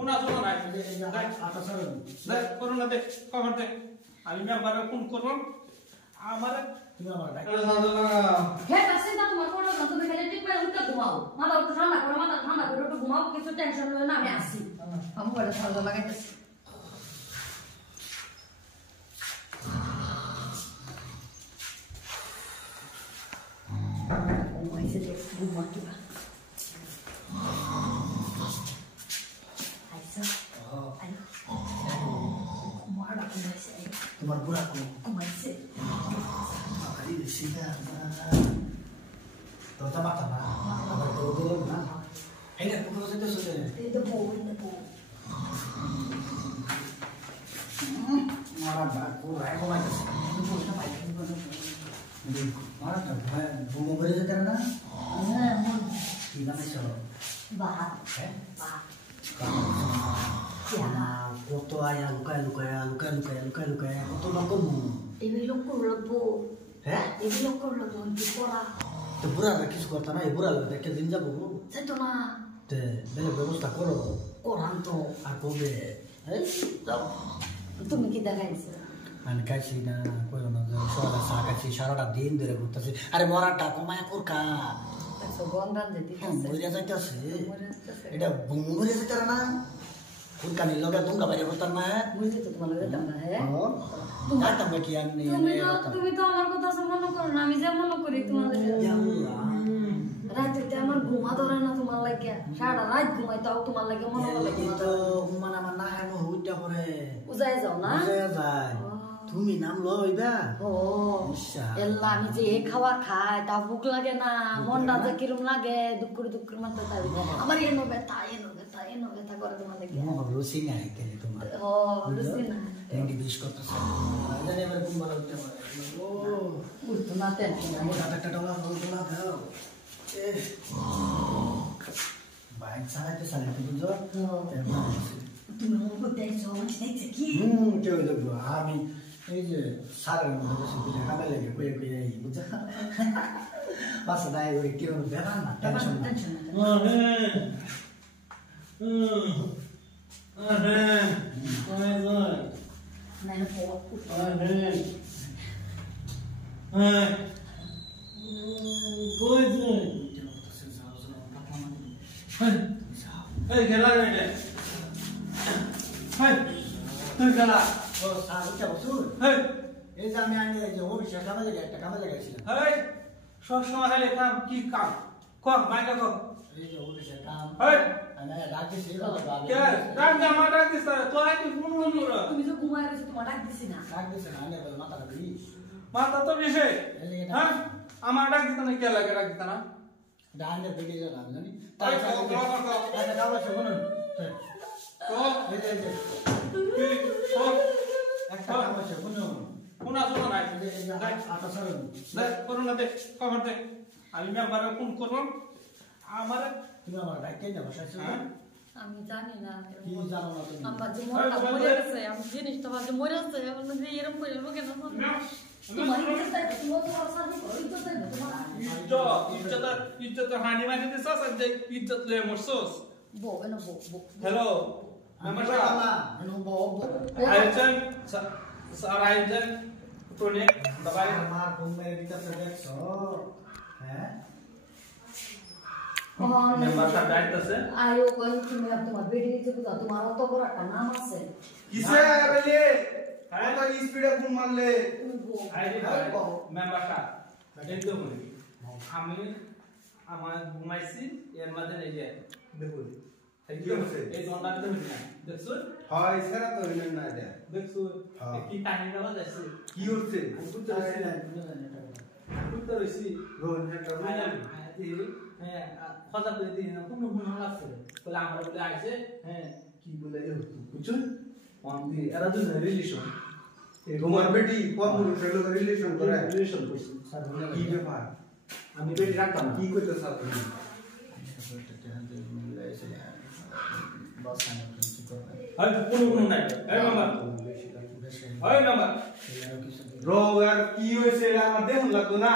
কোনা শোনো না আটা সরে দেখ করো না দেখ কভার দে আমি মেম্বারে ফোন করব আমার তুমি আমার ডাক হে কাছে না তোমার কোন না তুমি খালি টিপ করে উঠে ঘুমাও মাথা একটু ঠান্ডা করে একটু ঘুমাও কিছু টেনশন লয় না আমি আসি আমি বড় ঠান্ডা লাগাইতেছি ও মাই সে ঘুমা কি বা আইসা আই মারা কুমাইছে তোমার বুড়া কোন কুমাইছে আরে সিধা তো তা মাথা না আবার তো দিল না এইটা পুরো যেতে চলে এই তো বউ মারা বাকু রায় কমাইছে বউটা পাইছে মারা তো ভয় বুমো করে যেতে না হ্যাঁ মন কি বানাইছো বাহ হ্যাঁ বাহ কত আয়া লুকায় কত লোক এগুলো লোক করলো হ্যাঁ এগুলো লোক করলো কি করা তো বুড়া কিছু করতা না এই বুড়া দেখে দিন যাবো সে তো না তে বেলে ব্যবস্থা করো কোরআন তো আর কবে এই যাও তুমি কি দেখাইছো আমি কাছি না কইলো না যে সকালে চা খাচ্ছি সারাটা দিন ধরে ঘুরতেছি আরে মরাটা কমায় করকা তো গন্ধান যেতে মরিয়া যাইতেছে এটা মরিয়া যেতে না কুলকানি লগে দুঙ্গা বাইরে করতাম না বুঝলি তো তোমার লাগে না হ্যাঁ যাইতাম কি আমি তুমি তো আমার কথা মনে করো না আমি যে মনে করি তোমার লাগে রাতে আমার ঘুমা ধরে না তোমার লাগে সারা রাত ঘুমাই তাও তোমার লাগে মনে হলো তো মানে আমার না হয় হুইটা করে উজাই যাও না যায় তুমি নাম লইবা ও এল্লা আমি যে খাবার খাই তা ভুক লাগে না মনটা যে কিরম লাগে দুঃখের মাথা তাই আমার এনো ব্যথা করে তোমার লাগে রুচি নাই কেন তোমার ও রুচি না এন্ডি বিশ করতেছ জানি এবারে ঘুম ভালো উঠতে পারে ও উঠতো না টেনশন আমি একটা টাকা বলতো না দাও বাইক চালাইতে বুঝছো তুমি মন করতে আইছো দেখছে কি কেউ দেখবো আমি এই যে সারের মধ্যে বসে দিলে কামে লাগে কয়ে এই বুঝছো বাসা দায় করে কেউ বেড়ান না টেনশন এই খেলা রে হাই তুই খেলা ও সার উঠে বসুন হাই এই যে আমি আনি এই যে অফিসে কামে লাগে একটা কামে লাগাইছিলাম হাই সব সময় খালি কাম কি কাম কর মাইকা কর এই যে অফিসে কাম হাই আমি ডাকতেছি কে ডাক দে আমার ডাক দিস তো আই কি ফোন করলো তুমি যে ঘুমায় গেছো তোমার ডাক দিছি না ডাকতেছে না আনে মাথাটা বিষ মাথা তো বিষে হ্যাঁ আমার ডাক দিত না কে লাগে ডাক দিত না ডানে বেরিয়ে গেল আমি জানি তাই তো একটা কাম আছে শুনুন তো এই যে কি ও একটা কাম আছে শুনুন কোনা শোনো না আটা সরে দেখ করো না দেখ কভার দে আমি মেম্বারে ফোন করব আমার তুমি আমার ডাইকে না বসাইছো আমি জানি না কি জানো না তুমি আমার যে মরটা মরে গেছে আমি জিনিসটা বাজে মরে গেছে এখন যে এরকম করে লোকে না তোমার ইজ্জত আছে তুমি তো সাথে ইজ্জত আছে তোমার ইজ্জত হানি মানি দিছস আর যে ইজ্জত লয়ে মরছস বো এনো বো হ্যালো আমার মেম্বার না এনো বো আয়োজন স্যার আয়োজন প্রনে দবাই আমার ঘুমে দিতেছে দেখছো হ্যাঁ মেম্বার সাহেব ডাকতেছে আয়ো কোন তুমি তোমার বেডে নিচে বুঝা তোমার অত বড় একটা নাম আছে কিসে বেলে কত স্পিডে ফোন মারলে মেম্বার সাহেব দেখতে বলি আমি আমার ঘুমাইছি এর মধ্যে এই যে দেখুন এই জনটা তো হইছে দেখছো হয় সেরা তো হইলেন না এটা দেখছো কি কাহিনী দেওয়া যাচ্ছে কি হচ্ছে বুঝতে পারছি না বুঝতে পারছি রোজ একটা হ্যাঁ কথা বলে দিই না কোনো গুণ লাগছে বলে আমরা বলে আইছে হ্যাঁ কি বলে বুঝছো অনলি এরা তো রিলেশন তোমার বেটি পরপুরুষের লোক রিলেশন করে রিলেশন করছে কি ব্যাপার আমি বেটি রাখতাম না কি করতে চাও তুমি হয় কোনো গুণ নাই এই বাবা হয় বাবা রোগ আর কি হয়েছে আমার দেখুন লাগতো না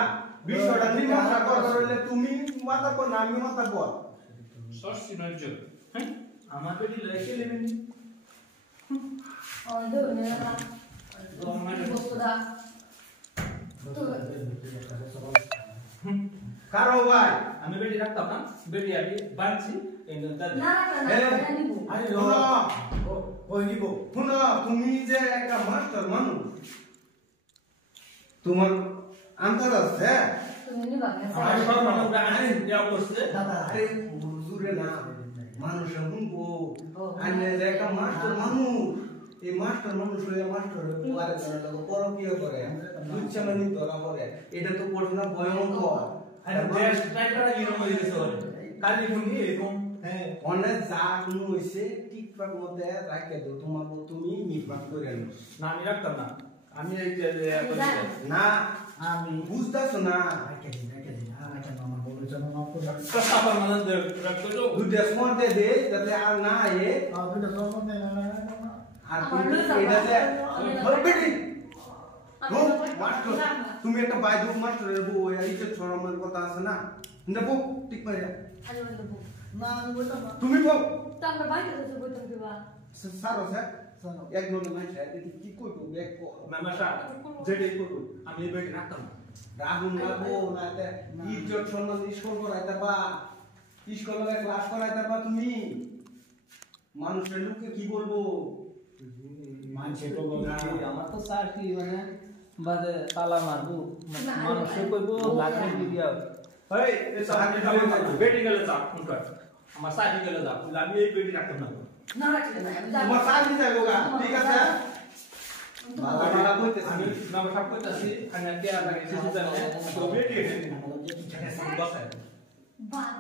বিষয়টা মীমাংসা করতে হলে তুমি মাথা পর না আমি মাথা পর সস্তি নজ্জ হ্যাঁ আমার বেটি লইকে নেবেন অন্ধ হয়ে গেল বস্তুটা কারো ভাই আমি বেটি রাখতাম না বেটি আমি বাঁচছি এই দাদা না নিব আরে শুনো ওই নিব শুনো তুমি যে একটা মাস্টার মানুষ তোমার আন্তর আছে তুমি নিবা আমার সব মানুষ আরে দেওয়া করছে দাদা আরে হুজুরে না মানুষ শুনবো আনে যে একটা মাস্টার মানুষ এই মাস্টার মানুষ হয়ে মাস্টার হয়ে পারে না পরকীয় করে দুচ্ছা মানে ধরা পড়ে এটা তো ঘটনা ভয়ঙ্কর আরে দেশ স্ট্রাইকাররা এরকম হয়ে গেছে ওরে কালি ফোন এরকম হ্যাঁ অনেক যা কোনো হইছে টিকটক মধ্যে রাখে দাও তোমার তুমি মিটমাট করে নাও না আমি রাখতাম না আমি এই যে না আমি বুঝতাছো না রাখে দিন আমার মামা বলে জানো না করে সাফার মানে রাখতো তো দুটা সময় দে যাতে আর না এ আমি তো সব না আর তুমি এটা যে বেটি মাস্টার তুমি একটা বাইদু মাস্টারের বউ এই ইজ্জত শরমের কথা আছে না নেবো ঠিক মাইরা আরে বলবো না আমি বলতাম না তুমি বল তো আমরা বাইরে তো বলতাম দিবা সারো স্যার এক নলে মাইছে দেখি কি কইবো ব্যাক কর মেমাশা যেটাই করবো আমি এই বেটি রাখতাম না রাহুল লাগবো নাতে ইজ্জত সম্মান স্কুল করাইতে বা স্কুলে ক্লাস করাইতে বা তুমি মানুষের লোককে কি বলবো মানছে তো আমার তো চাকরি মানে বাদে তালা মারবো মানুষে কইবো লাগবে দিয়া এই চাকরি বেটি গেলে যা ফোন কর আমার চাকরি গেলে যা আমি এই বেটি রাখতাম না না রাখলে না আমি তোমার চাকরি যাইবো গা ঠিক আছে বাবা বাবা কইতেছি আমি নাম সব কইতাছি আমি কে আর লাগে কিছু জানি তো বেটি এসে বসায়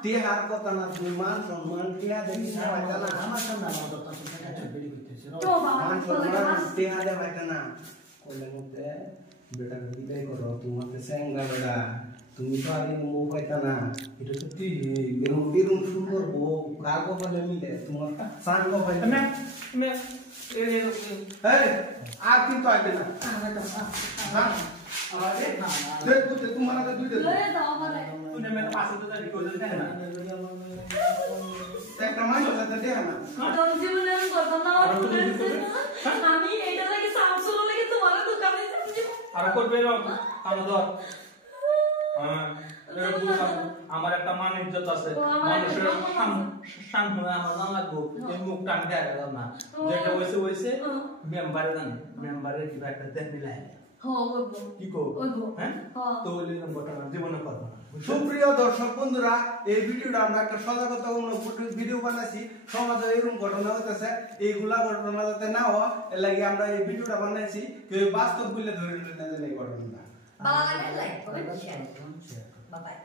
তেহার কথা না তুমি মান সম্মান কিনা দেখি পাইতা না আমার সামনে আমার তো তার সাথে কাছে বেরি করতেছে তো বাবা মান সম্মান তেহা দে পাইতা না কইলে মতে বেটা বিদায় করো তোমাকে সেঙ্গা বেটা তুমি তো আগে মো পাইতা না এটা তো তুই এরম সুন্দর বউ কাগো বলে মিলে তোমার সাঙ্গ পাইতা না মে এই এই আর কিন্তু আইবে না না আরে দেখ বুঝতে তোমার আগে দুইটা লয়ে দাও আমারে তুই না মেরে পাশে তো যাবি কই যাবি না একটা মাইল সাথে দেয়া না তোর জীবনে আমি করতাম না আমি এইটা লাগে সামসুল লাগে তোমার দোকানে যাব আর করবে কাম ধর হ্যাঁ আমার একটা মান ইজ্জত আছে মানুষের সামনে আমার না লাগবো এই মুখ টান দেয়া গেল না যেটা হইছে মেম্বারে জানি মেম্বারের কি একটা দেখ মিলাই কি কো হ্যাঁ তো ওই নম্বরটা জীবনে করব সুপ্রিয় দর্শক বন্ধুরা এই ভিডিওটা আমরা একটা সজাগতামূলক ভিডিও বানাইছি সমাজে এরকম ঘটনা হইতেছে এইগুলা ঘটনা যাতে না হয় এর লাগি আমরা এই ভিডিওটা বানাইছি কেউ বাস্তব বলে ধরে নিতে না এই ঘটনাটা বাবা লাগে লাইক কমেন্ট শেয়ার বাবাই